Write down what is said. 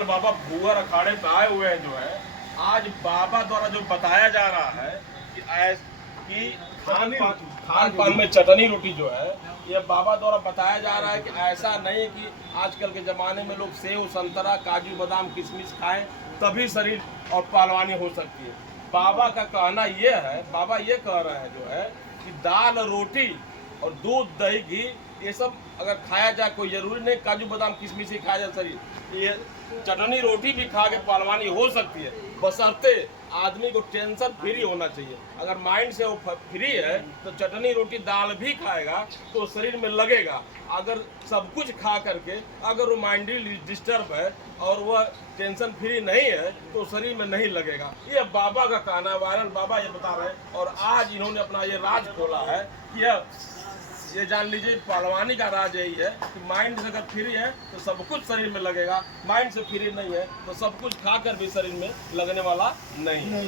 Viral बाबा भूअर अखाड़े में आए हुए हैं जो है, आज बाबा द्वारा जो बताया जा रहा है कि खान पान में चटनी रोटी जो है, ये बाबा द्वारा बताया जा रहा है कि ऐसा नहीं है कि आजकल के ज़माने में लोग सेव संतरा काजू बादाम किशमिश खाएं तभी शरीर और पहलवानी हो सकती है। बाबा का कहना ये है, बाबा ये कह रहे हैं जो है कि दाल रोटी और दूध दही घी ये सब अगर खाया जाए, कोई जरूरी नहीं काजू बादाम किशमिश ही खाया जाए, शरीर ये चटनी रोटी भी खा के पहलवानी हो सकती है, बशर्ते आदमी को टेंशन फ्री होना चाहिए। अगर माइंड से वो फ्री है तो चटनी रोटी दाल भी खाएगा तो शरीर में लगेगा। अगर सब कुछ खा करके अगर वो माइंडली डिस्टर्ब है और वह टेंशन फ्री नहीं है तो शरीर में नहीं लगेगा। ये बाबा का कहना है, वायरल बाबा ये बता रहे हैं। और आज इन्होंने अपना ये राज खोला है कि ये जान लीजिए पहलवानी का राज यही है कि माइंड से अगर फ्री है तो सब कुछ शरीर में लगेगा, माइंड से फ्री नहीं है तो सब कुछ खाकर भी शरीर में लगने वाला नहीं है।